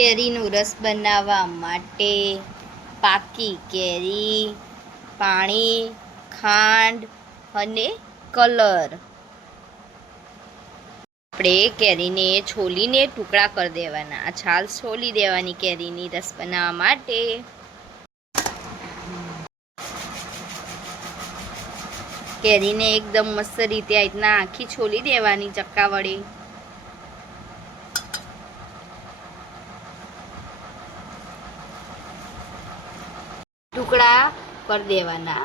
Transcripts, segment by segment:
કેરીનો રસ બનાવવા માટે પાકી કેરી, પાણી, ખાંડ અને કલર. આપણે કેરીને છોલીને ટુકડા કરી દેવાના. આ છાલ છોલી દેવાની કેરીની રસ બનાવવા માટે. કેરીને એકદમ મસ્ત રીતે આ રીતના આખી છોલી દેવાની ચક્કા વડે. ટુકડા કરી દેવાના.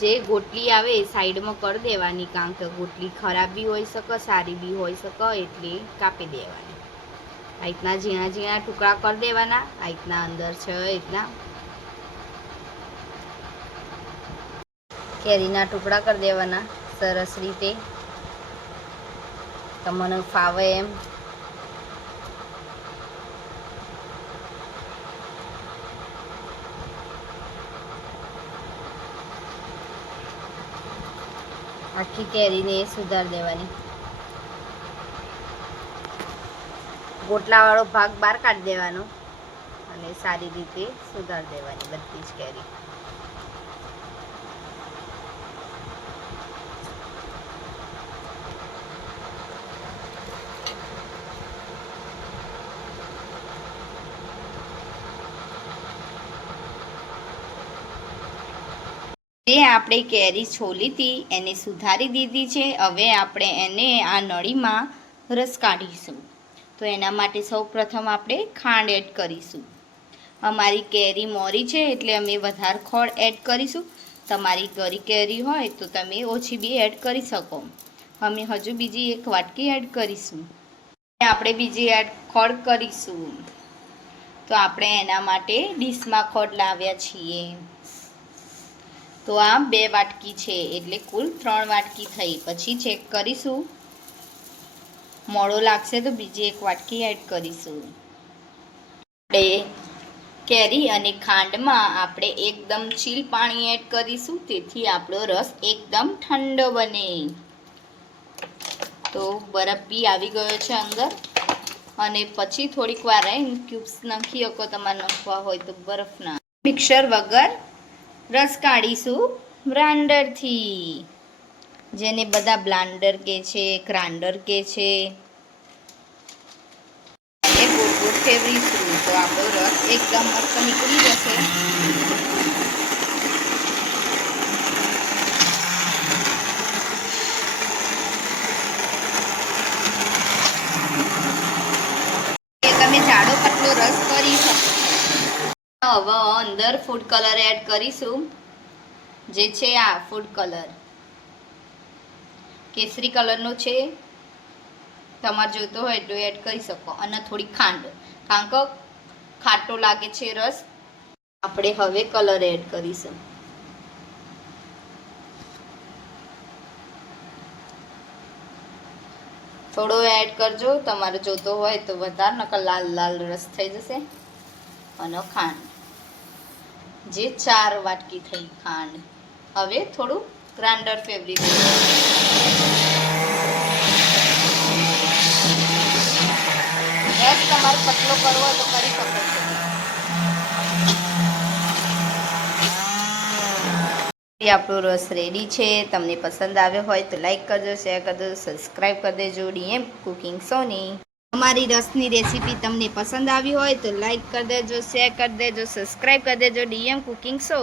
જે ગોટલી આવે એ સાઈડમાં કરી દેવાની, કારણ કે ગોટલી ખરાબ બી હોઈ શકે, સારી બી હોઈ શકે, એટલે કાપી દેવાની. આ રીતના ઝીણા ઝીણા ટુકડા કરી દેવાના. આ રીતના અંદર છે એ રીતના કેરીના ટુકડા કરી દેવાના સરસ રીતે, તમને ફાવે એમ. આખી કેરીને સુધારી દેવાની. ગોટલાવાળો ભાગ બહાર કાઢી દેવાનો અને સારી રીતે સુધારી દેવાની બધી જ કેરી. જે આપણે કેરી છોલી હતી એને સુધારી દીધી છે. હવે આપણે એને આ નળીમાં રસ કાઢીશું. તો એના માટે સૌ પ્રથમ આપણે ખાંડ એડ કરીશું. અમારી કેરી મોરી છે એટલે અમે વધારે ખોળ એડ કરીશું. તમારી ગરી કેરી હોય તો તમે ઓછી બી એડ કરી શકો. અમે હજુ બીજી એક વાટકી એડ કરીશું. આપણે બીજી એડ ખોળ કરીશું. તો આપણે એના માટે ડીશમાં ખોળ લાવ્યા છીએ. તો આ 2 વાટકી છે એટલે કુલ 3 વાટકી થઈ. પછી ચેક કરીશું, મોડો લાગશે તો બીજી એક વાટકી એડ કરીશું. આપણે કેરી અને ખાંડમાં આપણે એકદમ ચીલ પાણી એડ કરીશું, તેથી આપણો રસ એકદમ ઠંડો બને. તો બરફ બી આવી ગયો છે અંદર. અને પછી થોડીક વાર ક્યુબ્સ નાખી શકો, તમારે નાખવા હોય તો બરફના. મિક્સર વગર રસ કાઢીશું બ્લાન્ડરથી, જેને બધા બ્લાન્ડર કહે છે, ગ્રાઇન્ડર કહે છે. એ ગોળ ગોળ ફેરવીશું તો આપણો રસ એકદમ મસ્ત નીકળી જશે. તમે જાડો પતલો રસ કરી શકો. હવે અંદર ફૂડ કલર એડ કરીશું, જે છે આ ફૂડ કલર કેસરી કલરનો છે. તમારે જોઈતો હોય તો એડ કરી શકો. અને થોડી ખાંડ, કારણ કે ખાટો લાગે છે રસ. આપણે હવે કલર એડ કરીશું. થોડો એડ કરજો, તમારે જોતો હોય તો વધારે, નકર લાલ લાલ રસ થઈ જશે. અને ખાંડ, જે 4 વાટકી થઈ ખાંડ. હવે થોડું ગ્રાઇન્ડર ફેરવી દઈશું. રસ તમારે પતલો કરવો હોય તો કરી શકો છો. આપણો રસ રેડી છે. તમને પસંદ આવ્યો હોય તો લાઈક કરજો, શેર કરજો, સબસ્ક્રાઈબ કરી દેજો. ડીએમ કુકિંગ સોની. અમારી રસની રેસીપી તમને પસંદ આવી હોય તો લાઈક કરી દેજો, શેર કરી દેજો, સબસ્ક્રાઈબ કરી દેજો. DM cooking show.